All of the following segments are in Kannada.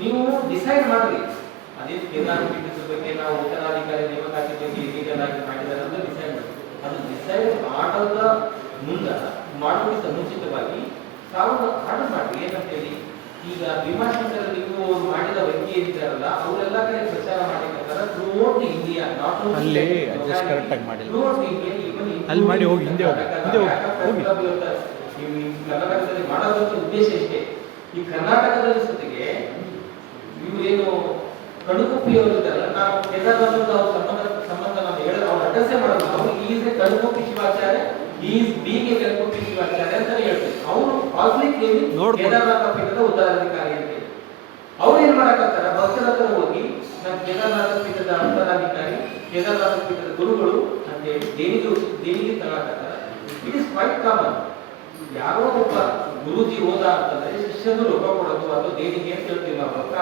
ನೀವು ಡಿಸೈಡ್ ಮಾಡ್ರಿ. ಅದೇ ಕೇದಾರ ಪೀಠದ ಬಗ್ಗೆ ನಾವು ಉತ್ತರಾಧಿಕಾರಿ ನೇಮಕಾತಿ ಬಗ್ಗೆ ಇಲ್ಲಿಗಲ್ ಆಗಿ ಮಾಡಿದಾರೆ ಅಂತ ಡಿಸೈಡ್ ಮಾಡಿ. ಅದು ಡಿಸೈಡ್ ಮಾಡೋದ ಮಾಡೋದಕ್ಕಿಂತ ಮುಂಚಿತವಾಗಿ ತಾವು ಆರ್ಡರ್ ಮಾಡ್ರಿ. ಏನಂತ ಹೇಳಿ, ಈಗ ಭೀಮಾಶಂಕರ ನೀವು ಮಾಡಿದ ವ್ಯಕ್ತಿ ಏನಿದ್ದಾರಲ್ಲ ಅವರೆಲ್ಲ ಕಡೆ ಪ್ರಚಾರ ಮಾಡಿರ್ತಾರೆ ಥ್ರೂಔಟ್ ಇಂಡಿಯಾ, ನಾಟ್ ಅಲ್ಲಿ ಅಡ್ಜಸ್ಟ್ ಕರೆಕ್ಟ್ ಆಗಿ ಮಾಡಿಲ್ಲ. ಥ್ರೂಔಟ್ ಇಂಡಿಯಾ, ಈವನ್ ಅಲ್ಲಿ ಮಾಡಿ ಹೋಗಿ ಹಿಂದೆ ಹೋಗಿ ನೀವು ಕರ್ನಾಟಕದಲ್ಲಿ ಮಾಡೋದಂತ ಉದ್ದೇಶ ಇಷ್ಟೇ. ಈ ಕರ್ನಾಟಕದಲ್ಲಿ ಜೊತೆಗೆ ಇವರೇನು ಕಡುಕುಪ್ಪಿಯವರು ಇದ್ದಾರಲ್ಲ, ನಾವು ಕೇದಾರನಾಥ್ ಅವ್ರ ಸಂಬಂಧ ನಾವು ಹೇಳಿದ್ರೆ ಅವ್ರು ಅಡ್ರೆಸ್ಸೇ ಮಾಡೋದು. ಅವರು is a Kadukuppi Shivacharya, is big a Kadukuppi Shivacharya ಅಂತ ಹೇಳ್ತಾರೆ. ಅವರು ಕಾಸ್ಮಿಕ್ ದೇವಿ ಕೇದಾರನಾಥ ಪೀಠದ ಉತ್ತರಾಧಿಕಾರಿ ಅಂತ ಹೇಳಿ ಅವ್ರು ಏನ್ ಮಾಡಕತ್ತಾರ, ಭಕ್ತರ ಹತ್ರ ಹೋಗಿ ನಮ್ಮ ಕೇದಾರನಾಥ ಪೀಠದ ಉತ್ತರಾಧಿಕಾರಿ, ಕೇದಾರನಾಥ ಪೀಠದ ಗುರುಗಳು ಅಂತ ಹೇಳಿ ದೇಣಿಗೆ ತಗೊಳಕತ್ತಾರ. It is quite common. ಯಾರೋ ಒಬ್ಬ ಗುರುಜಿ ಹೋದ ಅಂತಂದ್ರೆ ಶಿಷ್ಯರು ರೊಕ್ಕ ಕೊಡೋದು ಅಥವಾ ದೇಣಿಗೆ ಅಂತ ಹೇಳ್ತೀವಿ ನಾವು, ರೊಕ್ಕ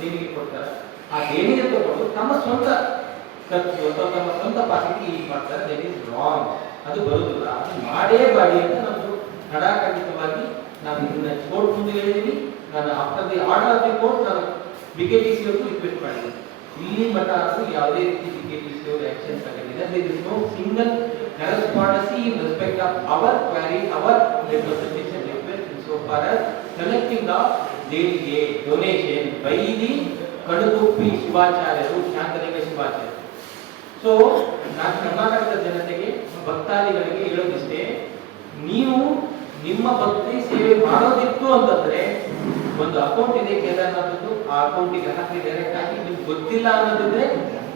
ದೇಣಿಗೆ ಕೊಡ್ತಾರೆ. ಆ ದೇಣಿಗೆ ತಗೊಂಡು ತಮ್ಮ ಸ್ವಂತ ಖರ್ಚು ಅಥವಾ ತಮ್ಮ ಸ್ವಂತ ಪಾಕೆಟ್ಗೆ ಯೂಸ್ ಮಾಡ್ತಾರೆ. That is wrong. ಅದು ಬರುವುದಿಲ್ಲ. ಅದು ಮಾಡೇ ಬಾಡಿ ಅಂತ ನಮ್ದು ಖಡಾಖಂಡಿತವಾಗಿ ನಾನು ಇದನ್ನ ಕೋರ್ಟ್ ಮುಂದೆ ಹೇಳಿದ್ದೀನಿ. ನಾನು after the order of the court ನಾನು BKTC ಅವರಿಗೂ ರಿಕ್ವೆಸ್ಟ್ ಮಾಡಿದ್ದೀನಿ. ಇಲ್ಲಿ ಮಠ ಅಂತೂ ಯಾವುದೇ ರೀತಿ BKTC ಅವರು ಆಕ್ಷನ್ ತಗೊಂಡಿಲ್ಲ. There is no single correspondency in respect of our query, our representation request insofar as collecting of denige donation by the Kadukuppi ಶಿವಾಚಾರ್ಯರು, ಶಾಂತಲಿಂಗ ಶಿವಾಚಾರ್ಯ. ಸೊ ನಾನು ಕರ್ನಾಟಕದ ಜನತೆಗೆ, ಭಕ್ತಾದಿಗಳಿಗೆ ಹೇಳೋದಿಷ್ಟೇ, ನೀವು ನಿಮ್ಮ ಭಕ್ತಿ ಸೇವೆ ಮಾಡೋದಿತ್ತು ಅಂತಂದ್ರೆ ಒಂದು ಅಕೌಂಟ್ ಇದೆ ಕೇದಾರನಾಥದ್ದು, ಆ ಅಕೌಂಟಿಗೆ ಹಾಕಿ ಡೈರೆಕ್ಟ್ ಹಾಕಿ. ನಿಮ್ಗೆ ಗೊತ್ತಿಲ್ಲ ಅನ್ನೋದಿದ್ರೆ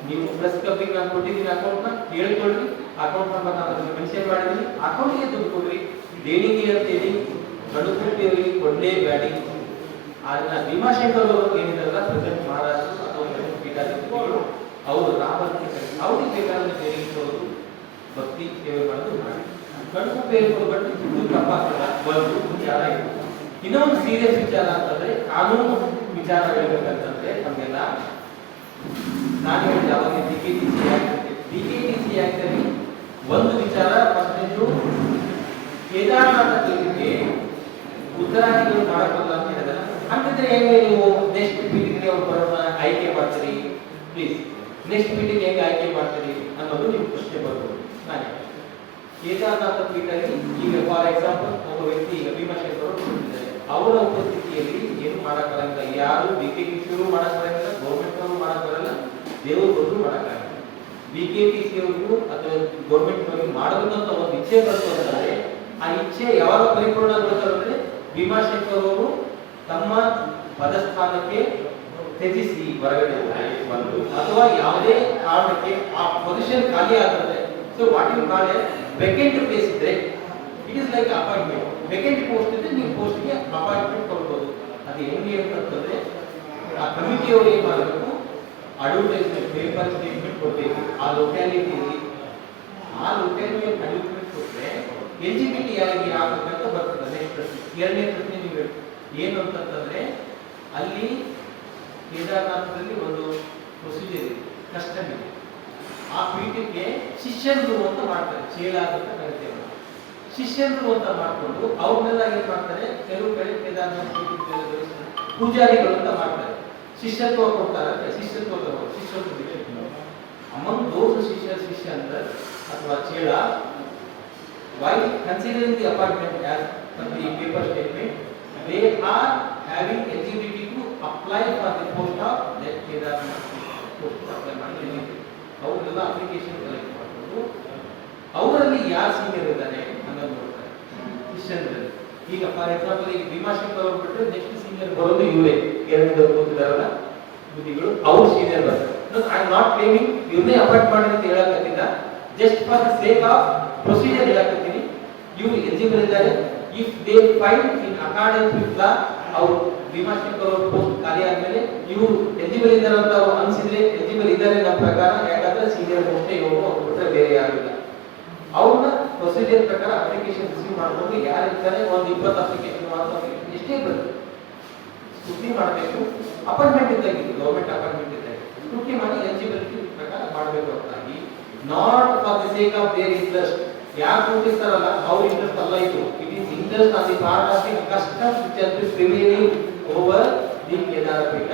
ನೀವು ಪ್ರೆಸ್ ಕ್ಲಬ್ಬಿಗೆ ನಾನು ಕೊಟ್ಟಿದ್ದೀನಿ ಅಕೌಂಟ್ ನ, ಹೇಳ್ಕೊಳ್ರಿ. ಅಕೌಂಟ್ ನಂಬರ್ ನಾನು ಮೆನ್ಷನ್ ಮಾಡಿದ್ದೀನಿ. ಅಕೌಂಟ್ಗೆ ದುಡ್ಡು ಕೊಡ್ರಿ. ದೇಣಿಗೆ ಅಂತೇಳಿ ಕಡುಕುಪ್ಪಿಯವರಿಗೆ ಕೊಡಲೇಬೇಡಿ. ಅದನ್ನ ಭೀಮಾಶಂಕರ್ ಅವರು ಏನಿದಾರಲ್ಲ ಪ್ರೆಸೆಂಟ್ ಮಹಾರಾಜರು ಅಥವಾ ಪೀಠಾಧಿಪತಿಗಳು, ಅವರು ರಾಮಕ್ಕೆ ಅವ್ರಿಗೆ ಬೇಕಾದ್ರೆ ದೇಣಿಗೆ ಭಕ್ತಿ ಸೇವೆ ಮಾಡೋದು ಮಾಡಿ. ಕಡುಕುಪ್ಪಿಯಲ್ಲಿ ಕೊಡ್ಬಿಟ್ಟು ದುಡ್ಡು ತಪ್ಪಾಗ್ತದ ಬಂದು ವಿಚಾರ ಇತ್ತು. ಇನ್ನೊಂದು ಸೀರಿಯಸ್ ವಿಚಾರ ಅಂತಂದ್ರೆ ಕಾನೂನು ವಿಚಾರ ಹೇಳ್ಬೇಕಂತಂದ್ರೆ ನಮಗೆಲ್ಲ ನಾನು ಹೇಳಿದ ಯಾವಾಗ BKTC ಆಕ್ಟ್ ಅಲ್ಲಿ ಒಂದು ವಿಚಾರ ಫಸ್ಟ್, ಕೇದಾರನಾಥ ತೀರ್ಥಕ್ಕೆ ಉತ್ತರಾಧಿಕಾರಿ ಮಾಡಬಲ್ಲ ಅಂತ ಹೇಳಿದ್ರೆ, ಹಂಗಿದ್ರೆ ಹೆಂಗೆ ನೀವು ನೆಕ್ಸ್ಟ್ ಮೀಟಿಂಗ್ ಅವ್ರು ಬರೋಣ ಆಯ್ಕೆ ಮಾಡ್ತೀರಿ? ಪ್ಲೀಸ್ ನೆಕ್ಸ್ಟ್ ಮೀಟಿಂಗ್ ಹೆಂಗೆ ಆಯ್ಕೆ ಮಾಡ್ತೀರಿ ಅನ್ನೋದು ನಿಮ್ಮ ಪ್ರಶ್ನೆ ಬರ್ಬೋದು. ನಾನೇ ಕೇದಾರನಾಥ ಪೀಠಕ್ಕೆ ಈಗ ಫಾರ್ ಎಕ್ಸಾಂಪಲ್ ಒಬ್ಬ ವ್ಯಕ್ತಿ ಈಗ ಭೀಮಾಶಂಕರ್ ಅವರು ಕೊಟ್ಟಿದ್ದಾರೆ, ಅವರ ಉಪಸ್ಥಿತಿಯಲ್ಲಿ ಏನು ಮಾಡಕ್ಕಾಗಲ್ಲ. ಯಾರು BKTC ಅವರು ಮಾಡಕ್ಕಾಗಲ್ಲ, ಗೌರ್ಮೆಂಟ್ ಅವರು ಮಾಡಕ್ ಬರಲ್ಲ, ದೇವರು ಬಂದು ಮಾಡಕ್ಕಾಗಲ್ಲ. BKTC ಅವರಿಗೂ ಅಥವಾ ಗೌರ್ಮೆಂಟ್ ಅವರಿಗೆ ಮಾಡಬೇಕಂತ ಒಂದು ಇಚ್ಛೆ ಬಂತು ಅಂತಂದ್ರೆ ಆ ಇಚ್ಛೆ ಯಾವಾಗ ಪರಿಪೂರ್ಣಗೊಳ್ಳುತ್ತದೆ? ಭೀಮಾಶಂಕರ್ ಅವರು ತಮ್ಮ ಪದಸ್ಥಾನಕ್ಕೆ ತ್ಯಜಿಸಿ ಹೊರಗಡೆ ಬಂದು ಅಥವಾ ಯಾವುದೇ ಕಾರಣಕ್ಕೆ ಆ ಪೊಸಿಷನ್ ಖಾಲಿ ಆಗ್ತದೆ. So what you call a vacant place ಇದ್ರೆ it is like appointment. Vacant post ಇದ್ರೆ ನೀವು ಪೋಸ್ಟ್ಗೆ ಅಪಾಯಿಂಟ್ಮೆಂಟ್ ಕೊಡ್ಬೋದು. ಅದು ಹೆಂಗೆ ಅಂತಂದ್ರೆ ಆ ಕಮಿಟಿಯವರು ಏನು ಮಾಡಬೇಕು, ಅಡ್ವರ್ಟೈಸ್ಮೆಂಟ್ ಪೇಪರ್ ಸ್ಟೇಟ್ಮೆಂಟ್ ಕೊಡಬೇಕು ಆ ಲೊಕ್ಯಾಲಿಟಿಯಲ್ಲಿ. ಆ ಲೊಕ್ಯಾಲಿಟಿಯಲ್ಲಿ ಅಡ್ವರ್ಟೈಸ್ಮೆಂಟ್ ಕೊಟ್ಟರೆ ಎಲಿಜಿಬಿಲಿಟಿ ಯಾರಿಗೆ ಆಗಬೇಕಂತ ಬರ್ತದೆ. ನೆಕ್ಸ್ಟ್ ಪ್ರಶ್ನೆ, ಎರಡನೇ ಪ್ರಶ್ನೆ ನೀವು ಏನು ಅಂತಂದ್ರೆ, ಅಲ್ಲಿ ಕೇದಾರನಾಥದಲ್ಲಿ ಒಂದು ಪ್ರೊಸೀಜರ್ ಇದೆ, ಕಸ್ಟಮ್ ಇದೆ. ಆ ಪೀಠಕ್ಕೆ ಶಿಷ್ಯರು ಅಂತ ಮಾಡ್ತಾರೆ, ಚೇಳ ಅಂತ ಕರಿತೇವೆ. ಶಿಷ್ಯರು ಅಂತ ಮಾಡಿಕೊಂಡು ಅವ್ರನ್ನೆಲ್ಲ ಏನ್ ಮಾಡ್ತಾರೆ, ಕೆಲವು ಕಡೆ ಕೇದಾರನಾಥ ಪೂಜಾರಿಗಳು ಅಂತ ಮಾಡ್ತಾರೆ. ಶಿಷ್ಯತ್ವ ಕೊಡ್ತಾರೆ, ಶಿಷ್ಯತ್ವ ಅಮಂಗ್ ದೋಸ್ ಶಿಷ್ಯ ಅಂತ ಅಥವಾ ಚೇಳ, why considering the appointment as per the paper statement, they are having eligibility to apply for the post of that Kedarnath post apply ಮಾಡಿದ್ರೆ ಅವರೆಲ್ಲ ಅಪ್ಲಿಕೇಶನ್ ಕಲೆಕ್ಟ್ ಮಾಡಿಕೊಂಡು ಅವರಲ್ಲಿ ಯಾರು ಸೀನಿಯರ್ ಇದ್ದಾರೆ ಅನ್ನೋದು ನೋಡ್ತಾರೆ ಶಿಷ್ಯರಲ್ಲಿ. ಈಗ ಫಾರ್ ಎಕ್ಸಾಂಪಲ್ ಈಗ ಭೀಮಾಶಂಕರ್ ಅವರು ಬಿಟ್ಟರೆ ನೆಕ್ಸ್ಟ್ ಸೀನಿಯರ್ ಬರೋದು ಇವರೇ, ಎರಡನೇದವ್ರು ಕೂತಿದಾರಲ್ಲ ಬುದ್ಧಿಗಳು, ಅವ್ರು ಸೀನಿಯರ್ ಬರ್ತಾರೆ. ಐ ಆಮ್ ನಾಟ್ ಕ್ಲೇಮಿಂಗ್ ಇವ್ರನ್ನೇ ಅಪಾಯಿಂಟ್ ಮಾಡಿ ಅಂತ ಹೇಳಕತ್ತಿಲ್ಲ, just for the sake of procedure ಹೇಳಕತ್ತೀನಿ. ಇವ್ರು ಎಲಿಜಿಬಲ್ ಇದ್ದಾರೆ. If they find in accordance with law, ಅವರು ಭೀಮಾಶಂಕರ್ ಅವರು ಪೋಸ್ಟ್ ಖಾಲಿ ಆದ್ಮೇಲೆ ಇವರು ಎಲಿಜಿಬಲ್ ಇದ್ದಾರೆ ಅಂತ ಅವ್ರು ಅನ್ಸಿದ್ರೆ ಎಲಿಜಿಬಲ್ ಇದ್ದಾರೆ ನಮ್ಮ ಪ್ರಕಾರ. ಯಾಕಂದ್ರೆ ಸೀನಿಯರ್ ಮೋಸ್ಟೇ ಇವರು, ಅವ್ರು ಬಿಟ್ಟರೆ ಬೇರೆ ಯಾರಿಲ್ಲ. ಅವ್ರನ್ನ ಪ್ರೊಸೀಜರ್ ಪ್ರಕಾರ ಅಪ್ಲಿಕೇಶನ್ ರಿಸೀವ್ ಮಾಡ್ಕೊಂಡು ಯಾರಿರ್ತಾರೆ ಒಂದು 20 ಅಪ್ಲಿಕೇಶನ್ ಎಷ್ಟೇ ಬರುತ್ತೆ ಸ್ಕ್ರೂಟಿನಿ ಮಾಡಬೇಕು. ಅಪಾಯಿಂಟ್ಮೆಂಟ್ ಇದ್ದಾಗಿತ್ತು, ಗೌರ್ಮೆಂಟ್ ಅಪಾಯಿಂಟ್ಮೆಂಟ್ ಇದ್ದಾಗ ಸ್ಕ್ರೂಟಿನಿ ಮಾಡಿ ಎಲಿಜಿಬಿಲಿಟಿ ಪ್ರಕಾರ ಮಾಡಬೇಕು ಹೊರತಾಗಿ not for the sake of their interest. ಯಾರು ಕೂತಿರ್ತಾರಲ್ಲ ಅವ್ರ ಇಂಟ್ರೆಸ್ಟ್ ಅಲ್ಲ ಇದು. It is interest on the part of the customs which has been prevailing over the Kedara ಪೀಠ.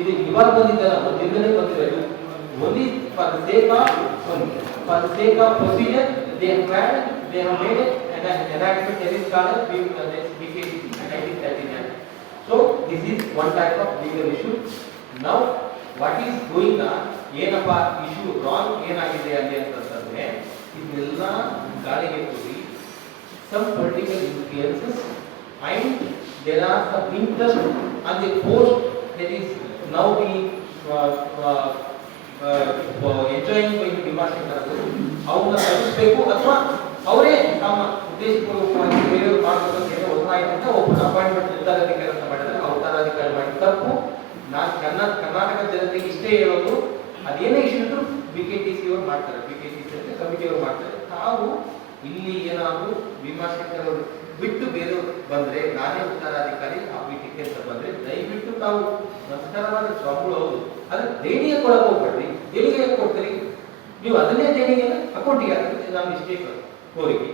ಇದು ಇವಾಗ ಬಂದಿದ್ದಲ್ಲ, ಮೊದಲಿಂದಲೇ ಬಂದಿರೋದು. Only for the sake of procedure they have made it and an enactment that is called as BKTC 1939. So this is one type of legal issue. Now what is going on, ಏನಪ್ಪ ಇಶ್ಯೂ ರಾಂಗ್ ಏನಾಗಿದೆ ಅಲ್ಲಿ ಅಂತಂದ್ರೆ ಇದೆಲ್ಲ ಗಾಳಿಗೆ ತೂರಿ some political influences and there are some interest on the post that is now being enjoying by the ಡಿಮಾರ್ಷನ್ಗಳು ಅವನ್ನ ತಪ್ಪಿಸಬೇಕು ಅಥವಾ ಅವರೇ ತಮ್ಮ ಉದ್ದೇಶಪೂರ್ವಕವಾಗಿ ಬೇರೆಯವರು ಮಾಡಬೇಕು ಅಂತ ಹೇಳಿ ಒತ್ತಾಯದಿಂದ ಒಬ್ಬನ ಅಪಾಯಿಂಟ್ಮೆಂಟ್ ಉತ್ತರಾಧಿಕಾರಿ ಅಂತ ಮಾಡಿದ್ರೆ ಆ ಉತ್ತರಾಧಿಕಾರಿ ಮಾಡಿ ತಪ್ಪು. ನಾನು ಕರ್ನಾಟಕ ಜನತೆಗೆ ಇಷ್ಟೇ ಹೇಳೋದು, ಅದೇನೇ ಇಶ್ಯೂ ಇದ್ರು BKTC ಅವರು ಮಾಡ್ತಾರೆ, BKTC ಅಂತ ಕಮಿಟಿ ಅವರು ಮಾಡ್ತಾರೆ. ತಾವು ಇಲ್ಲಿ ಏನಾದ್ರು ಭೀಮಾಶಂಕರ್ ಬಿಟ್ಟು ಬೇರೆಯವರು ಬಂದ್ರೆ, ನಾನೇ ಉತ್ತರಾಧಿಕಾರಿ ಆ ಪೀಠಕ್ಕೆ ಅಂತ ಬಂದ್ರೆ ದಯವಿಟ್ಟು ತಾವು ನಮಸ್ಕಾರವಾದ ಸ್ವಾಮಿಗಳು ಹೌದು, ಅದ್ರ ದೇಣಿಗೆ ಕೊಡಕ್ಕೆ ಹೋಗ್ಬೇಡ್ರಿ. ದೇಣಿಗೆ ಯಾಕೆ ಕೊಡ್ತೀರಿ ನೀವು? ಅದನ್ನೇ ದೇಣಿಗೆ ಅಕೌಂಟಿಗೆ ಹಾಕಿದ್ರೆ ನಾನು ಇಷ್ಟೇ ಕೋರಿಕೆ.